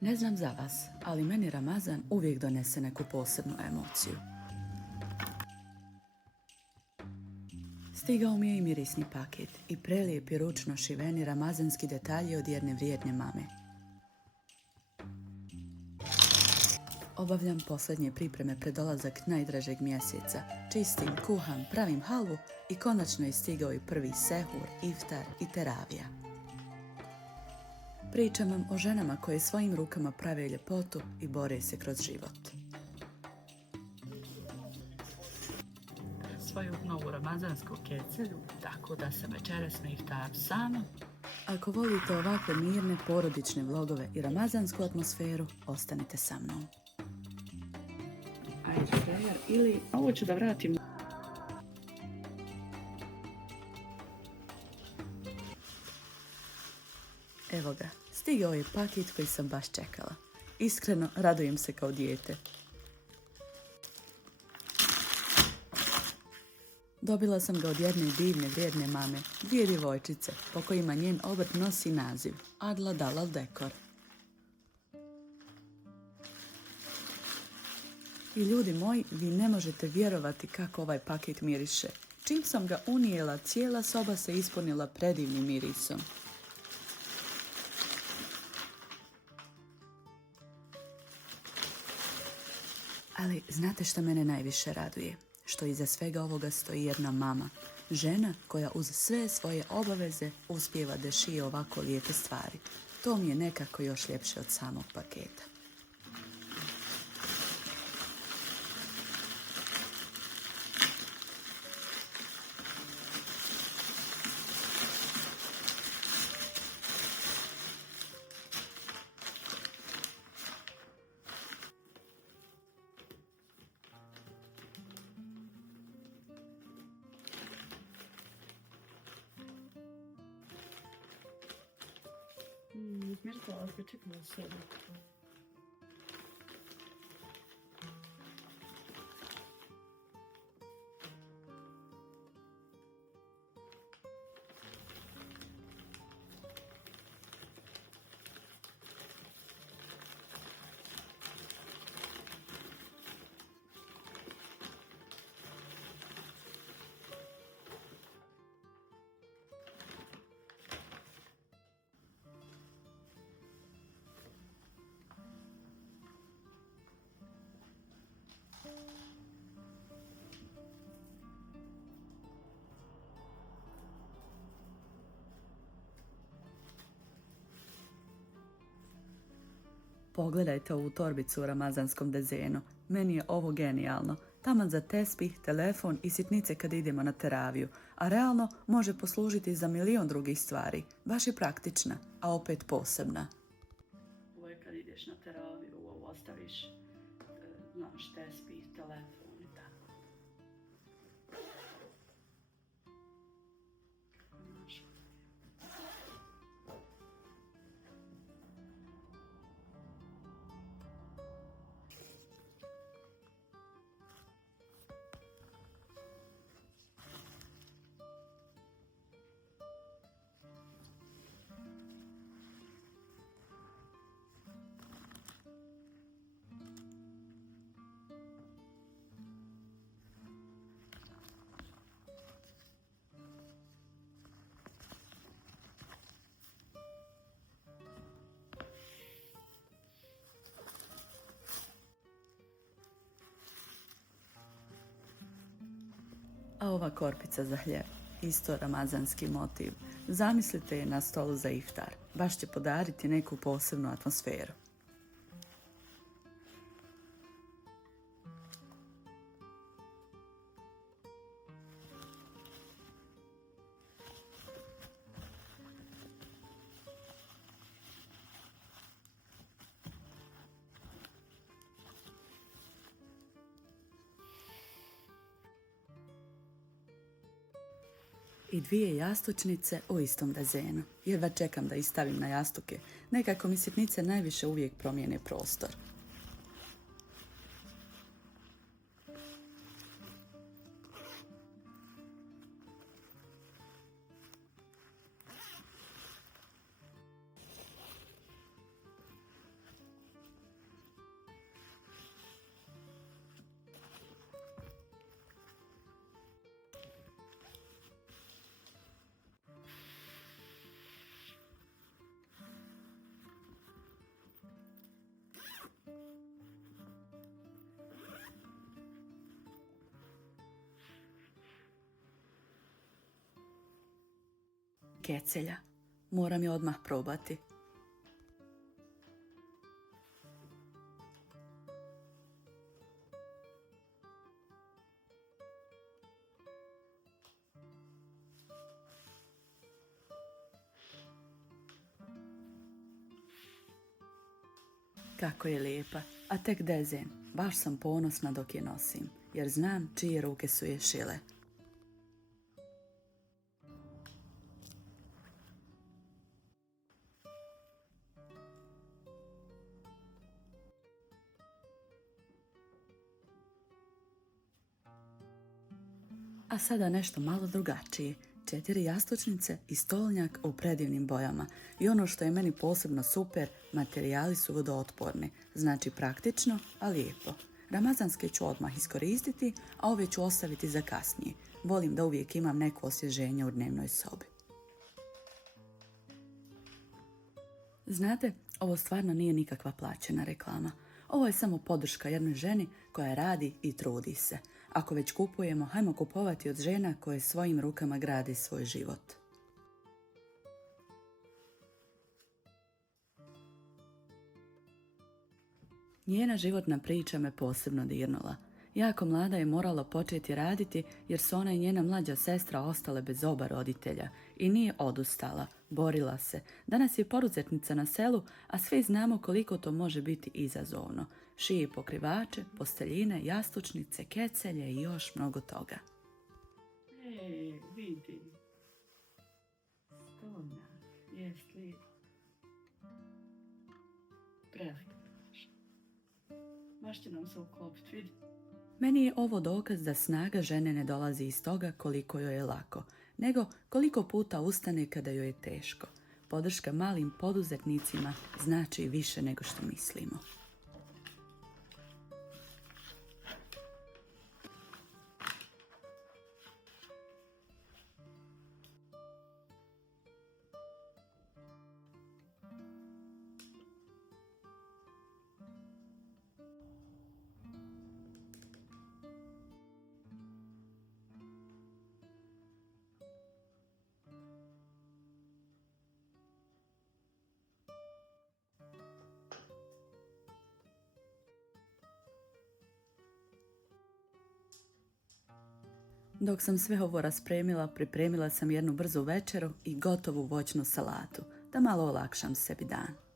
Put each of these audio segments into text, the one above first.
Ne znam za vas, ali meni Ramazan uvijek donese neku posebnu emociju. Stigao mi je i mirisni paket i prelijepi ručno šiveni ramazanski detalji od jedne vrijedne mame. Obavljam posljednje pripreme pred dolazak najdražeg mjeseca. Čistim, kuham, pravim halvu i konačno je stigao i prvi sehur, iftar i teravija. Pričam vam o ženama koje svojim rukama prave ljepotu i bore se kroz život. Svoju novu ramazansku kecelju, tako da sam večeras na iftaru sama. Ako volite ovakve mirne porodične vlogove i ramazansku atmosferu, ostanite sa mnom. Ajde, ili ovo ću da vratim. Evo ga, stigao je paket koji sam baš čekala. Iskreno, radujem se kao dijete. Dobila sam ga od jedne divne, vrijedne mame, dvije djevojčice, po kojima njen obrt nosi naziv Adla Dalal Dekor. I ljudi moji, vi ne možete vjerovati kako ovaj paket miriše. Čim sam ga unijela, cijela soba se ispunila predivnim mirisom. Ali znate što mene najviše raduje? Što iza svega ovoga stoji jedna mama, žena koja uz sve svoje obaveze uspijeva da šije ovako lijepe stvari. To mi je nekako još ljepše od samog paketa. Izmjerila se čekala sebe. Pogledajte ovu torbicu u ramazanskom dezenu. Meni je ovo genijalno. Taman za tespih, telefon i sitnice kad idemo na teraviju. A realno može poslužiti za milion drugih stvari. Baš je praktična, a opet posebna. Ovo je kad ideš na teraviju, ovo ostaviš, znaš, tespih, telefon i tako. A ova korpica za hljeb, isto ramazanski motiv. Zamislite je na stolu za iftar. Baš će podariti neku posebnu atmosferu. I dvije jastučnice u istom dezenu. Jedva čekam da ih stavim na jastuke. Nekako mi sitnice najviše uvijek promijene prostor. kecelja. Moram je odmah probati. Kako je lijepa, a tek dezen. Baš sam ponosna dok je nosim, jer znam čije ruke su je šile. A sada nešto malo drugačije. 4 jastučnice i stolnjak u predivnim bojama. I ono što je meni posebno super, materijali su vodootporni. Znači praktično, a lijepo. Ramazanske ću odmah iskoristiti, a ove ću ostaviti za kasnije. Volim da uvijek imam neko osvježenje u dnevnoj sobi. Znate, ovo stvarno nije nikakva plaćena reklama. Ovo je samo podrška jednoj ženi koja radi i trudi se. Ako već kupujemo, hajmo kupovati od žena koje svojim rukama grade svoj život. Njena životna priča me posebno dirnula. Jako mlada je morala početi raditi jer su ona i njena mlađa sestra ostale bez oba roditelja i nije odustala, borila se. Danas je poduzetnica na selu, a svi znamo koliko to može biti izazovno. Šije pokrivače, posteljine, jastučnice, kecelje i još mnogo toga. Vidi. Stolnjak, jest lijep. Prelik. Baš će nam se uklopiti, vidi. Meni je ovo dokaz da snaga žene ne dolazi iz toga koliko joj je lako, nego koliko puta ustane kada joj je teško. Podrška malim poduzetnicima znači više nego što mislimo. Dok sam sve ovo raspremila, pripremila sam jednu brzu večeru i gotovu voćnu salatu, da malo olakšam sebi dan.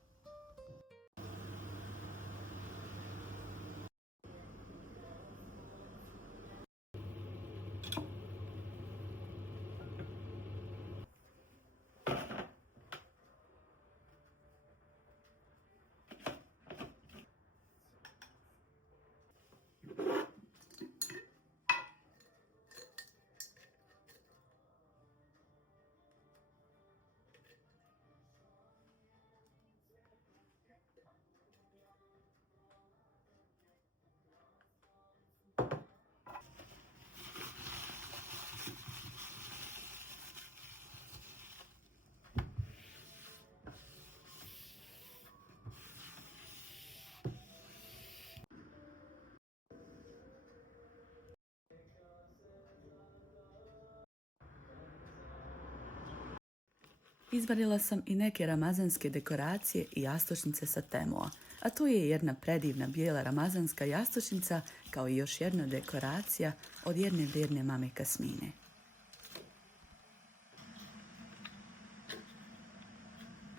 Izvadila sam i neke ramazanske dekoracije i jastučnice sa Temua, a tu je jedna predivna bijela ramazanska jastučnica kao i još jedna dekoracija od jedne vrijedne mame Kasmine.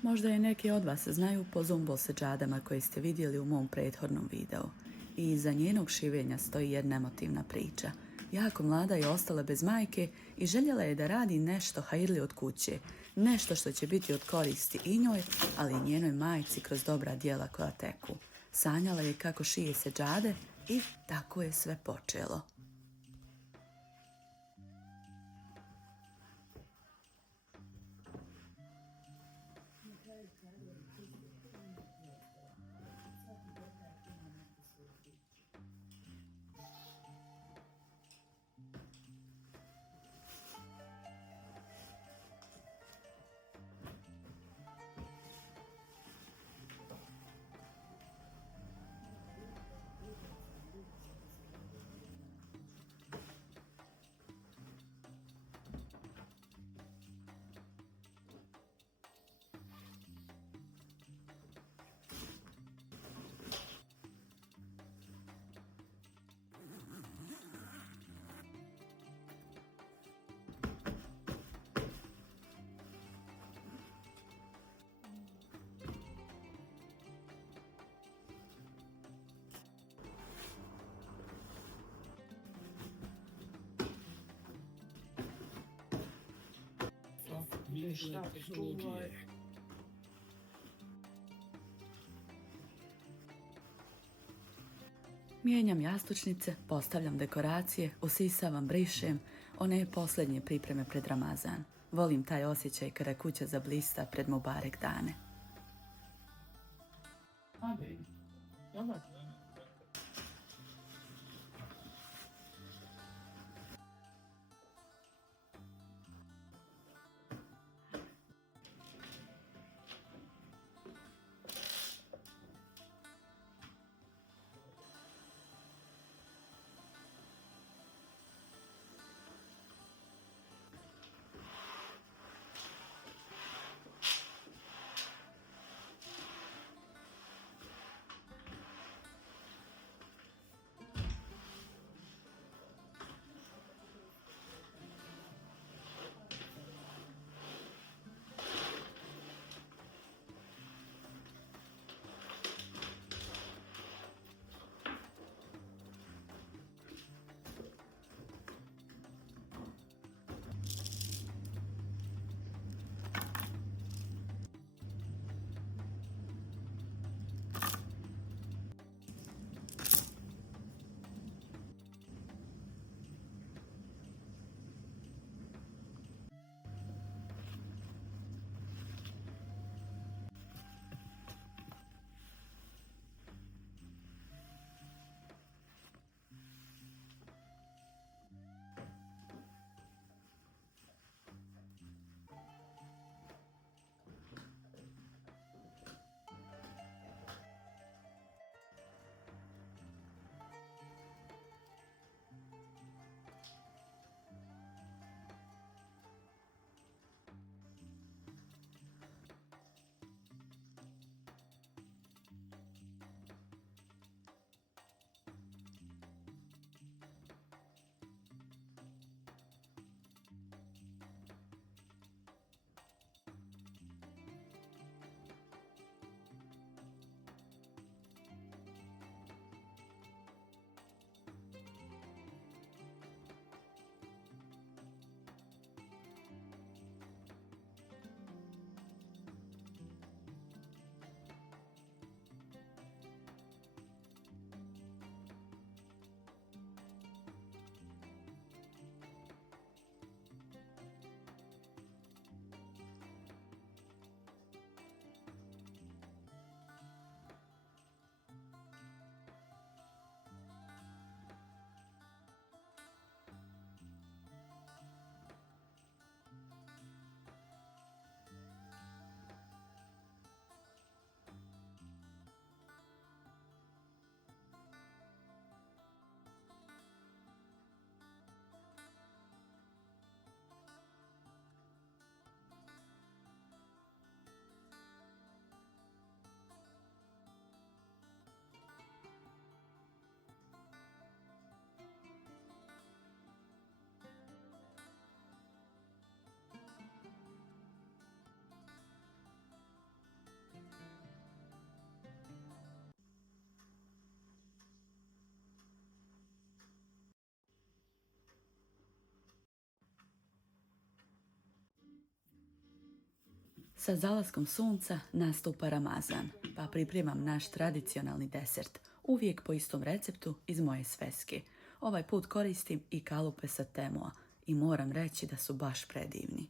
Možda je neki od vas znaju po zumbol seđadama koje ste vidjeli u mom prethodnom videu. I iza njenog šivenja stoji jedna emotivna priča. Jako mlada je ostala bez majke i željela je da radi nešto hajirli od kuće, nešto što će biti od koristi i njoj, ali i njenoj majci kroz dobra djela koja teku. Sanjala je kako šije seđade i tako je sve počelo. Ništa, čuvaj. Mijenjam jastučnice, postavljam dekoracije, usisavam, brišem, one posljednje pripreme pred Ramazan. Volim taj osjećaj kada kuća zablista pred Mubarek dane. Ajde, dobar. Sa zalaskom sunca nastupa Ramazan, pa pripremam naš tradicionalni desert, uvijek po istom receptu iz moje sveske. Ovaj put koristim i kalupe sa Temoa i moram reći da su baš predivni.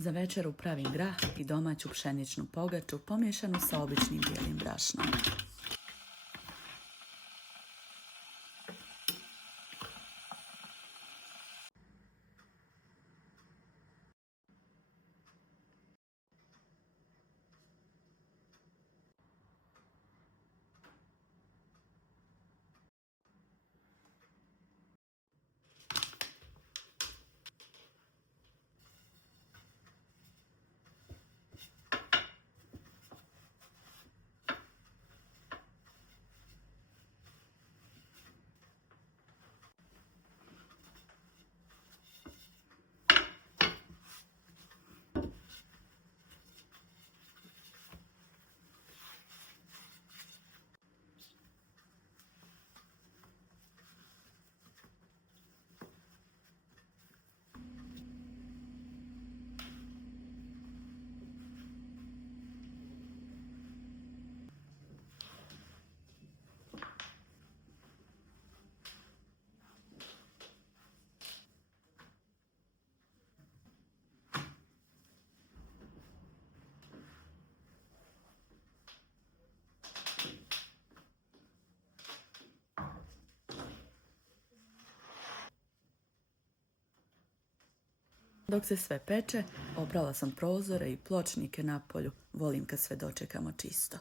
Za večeru pravim grah i domaću pšeničnu pogaču pomiješanu sa običnim bijelim brašnom. Dok se sve peče, oprala sam prozore i pločnike na polju. Volim kad sve dočekamo čisto.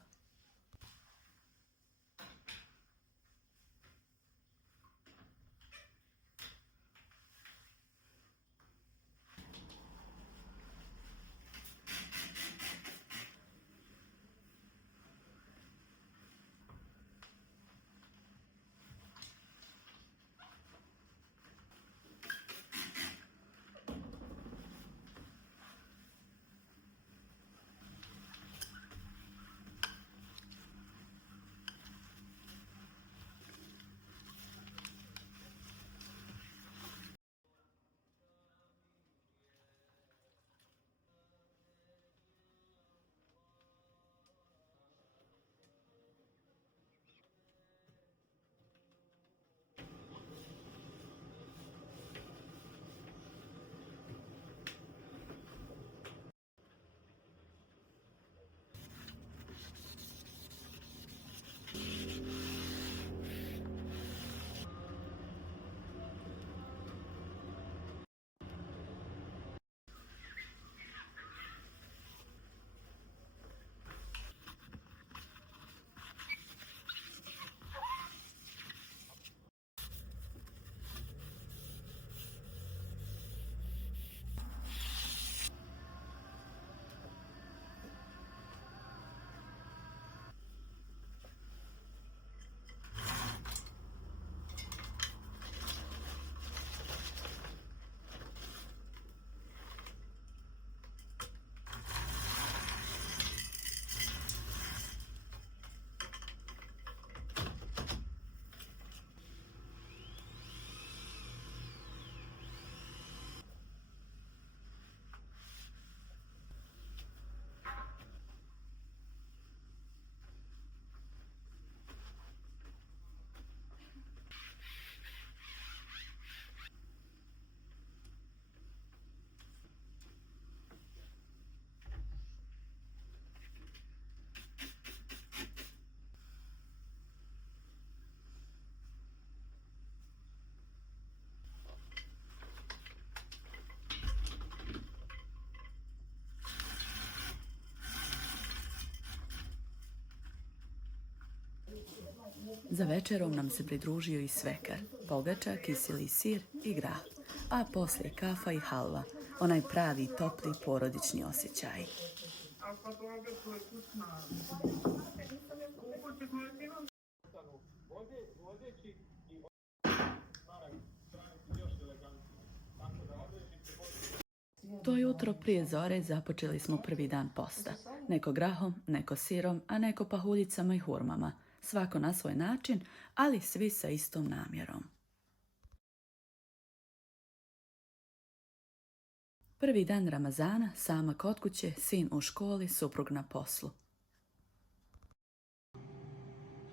Za večerom nam se pridružio i svekar, pogača, kiseli sir i grah, a poslije kafa i halva, onaj pravi, topli, porodični osjećaj. To jutro prije zore započeli smo prvi dan posta. Neko grahom, neko sirom, a neko pahuljicama i hurmama. Svako na svoj način, ali svi sa istom namjerom. Prvi dan Ramazana, sama kod kuće, sin u školi, suprug na poslu.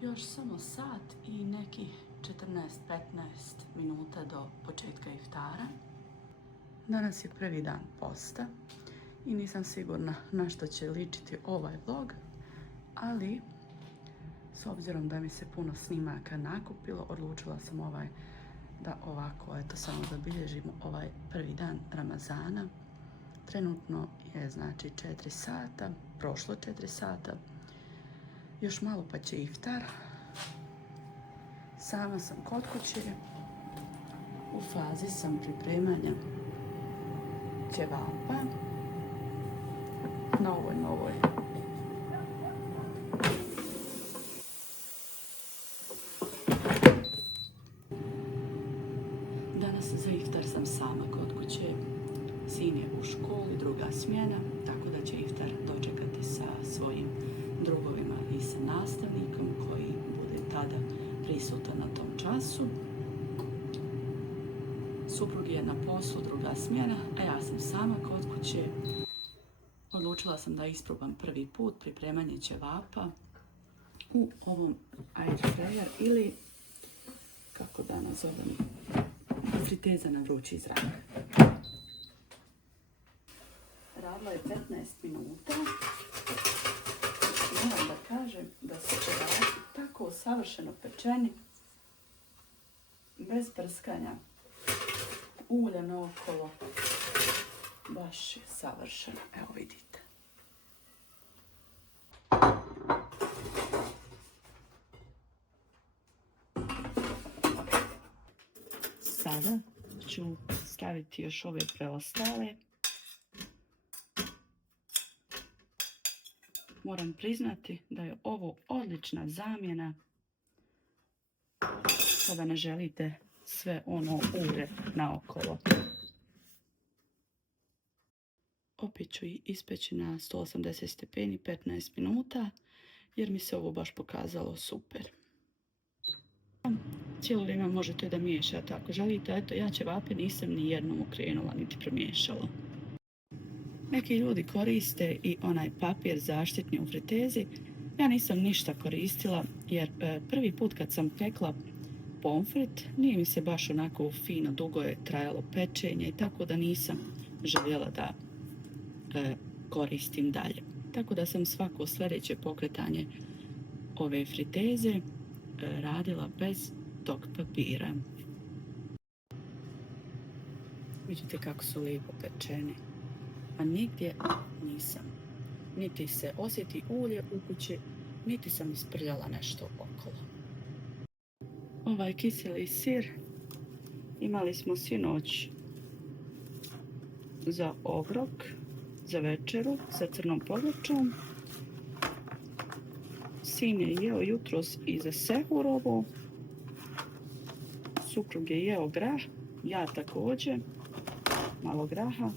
Još samo sat i nekih 14-15 minuta do početka iftara. Danas je prvi dan posta i nisam sigurna na što će ličiti ovaj vlog, ali s obzirom da mi se puno snimaka nakupilo, odlučila sam da ovako, eto, samo zabilježimo ovaj prvi dan Ramazana. Trenutno je znači 4 sata, prošlo 4 sata, još malo pa će iftar. Sama sam kod kuće, u fazi sam pripremanja ćevapa na ovoj novoj danas za iftar sam sama kod kuće. Sin je u školi, druga smjena, tako da će iftar dočekati sa svojim drugovima i sa nastavnikom koji bude tada prisutan na tom času. Suprug je na poslu, druga smjena, a ja sam sama kod kuće. Odlučila sam da isprobam prvi put pripremanje ćevapa u ovom air fryer ili, kako da nazovem, friteza na vrući zrak. Radila je 15 minuta. Moram da kažem da su ćevapi tako savršeno pečeni, bez prskanja ulja naokolo. Baš je savršeno. Evo vidite. Sada ću staviti još ove preostale. Moram priznati da je ovo odlična zamjena kada ne želite sve ono ulje naokolo. Opet ću ispeći na 180 stepeni 15 minuta jer mi se ovo baš pokazalo super. Cijelo vrijeme možete da miješate ako želite. Eto, ja ćevape nisam ni jednom okrenula niti promiješala. Neki ljudi koriste i onaj papir zaštitni u fritezi. Ja nisam ništa koristila jer prvi put kad sam pekla pomfrit nije mi se baš onako fino, dugo je trajalo pečenje i tako da nisam željela da koristim dalje. Tako da sam svako sljedeće pokretanje ove friteze radila bez tog papira. Vidite kako su lijepo pečeni. A nigdje nisam. Niti se osjeti ulje u kući, niti sam isprljala nešto okolo. Ovaj kiseli sir imali smo sinoć za obrok, za večeru, sa crnom povrćom. Sin je jeo jutros i za sehurovo. Suprug je jeo grah, ja također, malo graha,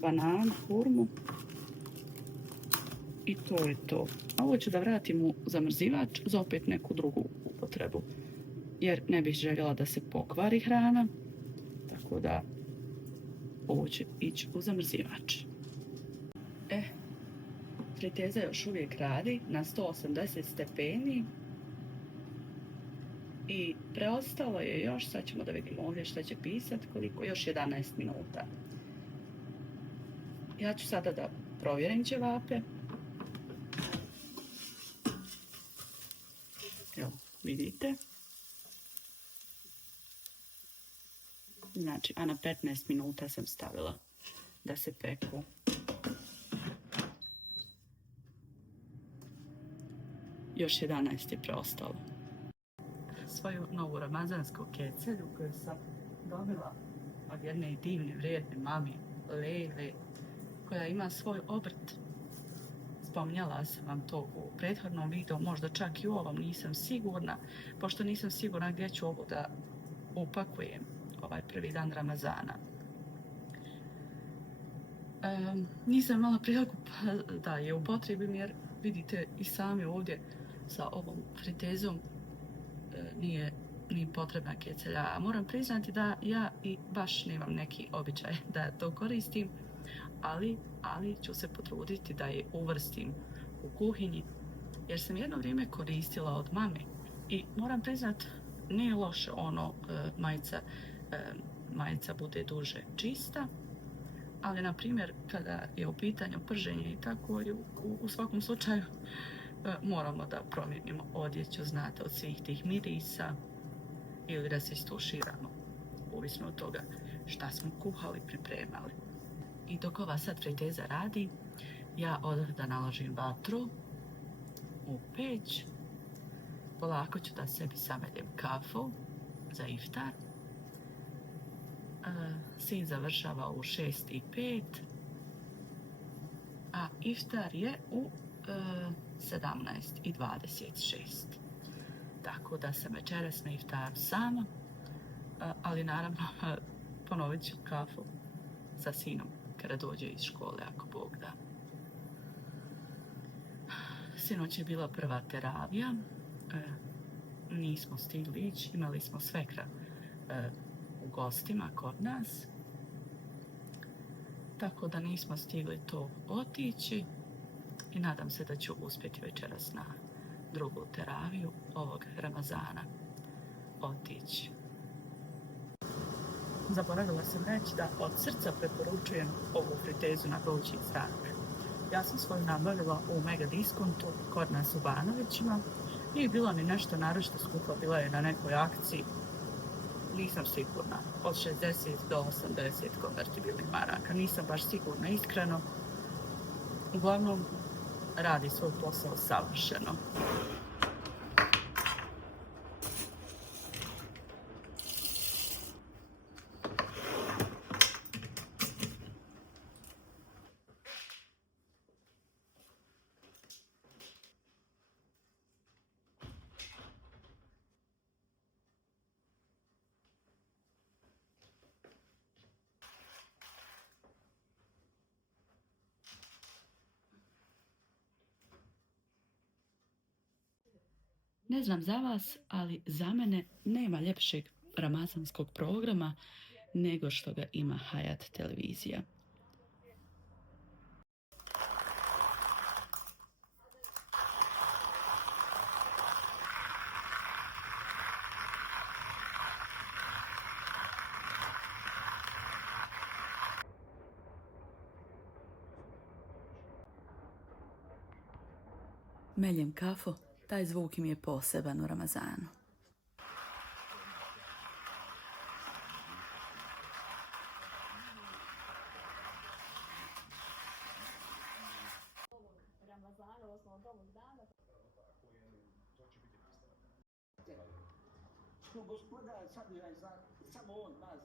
banan, hurmu i to je to. Ovo ću da vratim u zamrzivač za opet neku drugu upotrebu, jer ne bih željela da se pokvari hrana, tako da ovo će ići u zamrzivač. Friteza još uvijek radi na 180 stepeni i preostalo je još, sad ćemo da vidimo ovdje što će pisati, koliko, još 11 minuta. Ja ću sada da provjerim ćevape. Evo, vidite. Znači, a na 15 minuta sam stavila da se peku. Još 11 je preostalo. Svoju novu ramazansku kecelju koju sam dobila od jedne divne, vrijedne mami, Lele, koja ima svoj obrt. Spominjala sam vam to u prethodnom videu, možda čak i u ovom, nisam sigurna, pošto nisam sigurna gdje ću ovo da upakujem, ovaj prvi dan Ramazana. Nisam imala priliku da je upotrebim jer vidite i sami ovdje sa ovom fritezom nije potrebna kecelja. A moram priznati da ja i baš nemam neki običaj da to koristim, ali ću se potruditi da je uvrstim u kuhinji, jer sam jedno vrijeme koristila od mame i moram priznati nije loše ono majica bude duže čista, Ali, na primjer, kada je u pitanju prženje i tako, u svakom slučaju moramo da promijenimo odjeću, znate, od svih tih mirisa ili da se istuširamo, ovisno od toga šta smo kuhali, pripremali. I dok ova sad friteza radi, ja odah da naložim vatru u peć. Polako ću da sebi sameljem kafu za iftar. Sin završava u 6:05, a iftar je u 17:26. Tako da sam večeras na iftaru sama, ali naravno ponovit ću kafu sa sinom kada dođe iz škole, ako Bog da. Sinoć je bila prva teravija, nismo stigli ići, imali smo svekra u gostima kod nas, tako da nismo stigli to otići i nadam se da ću uspjeti večeras na drugu teraviju ovog Ramazana otići. Zaboravila sam reći da od srca preporučujem ovu fritezu na vrući zrak. Ja sam svoju nabavila u mega diskontu kod nas u Banovićima. Nije bila ni nešto naročito skupa, bila je na nekoj akciji. Nisam sigurna, od 60 do 80 konvertibilnih maraka. Nisam baš sigurna, iskreno. Uglavnom, radi svoj posao savršeno. Ne znam za vas, ali za mene nema ljepšeg ramazanskog programa nego što ga ima Hayat televizija. Meljem kafu, taj zvuk im je poseban u Ramazanu. Gospoda, sadržaj samo on nas.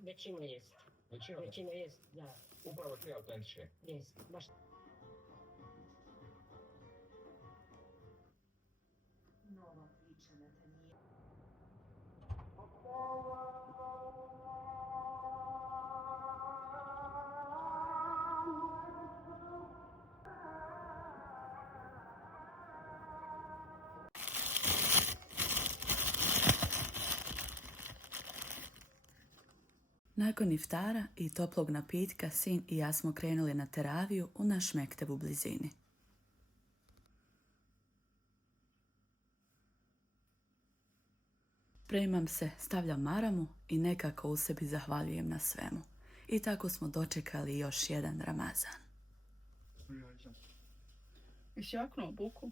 Većina jest. Većina jest, da. Upravo te autentične. Jest, baš. Nova priča na tanije. Nakon iftara i toplog napitka, sin i ja smo krenuli na teraviju u naš mekteb u blizini. Spremam se, stavljam maramu i nekako u sebi zahvaljujem na svemu. I tako smo dočekali još jedan Ramazan. Jesi jaknuo buku?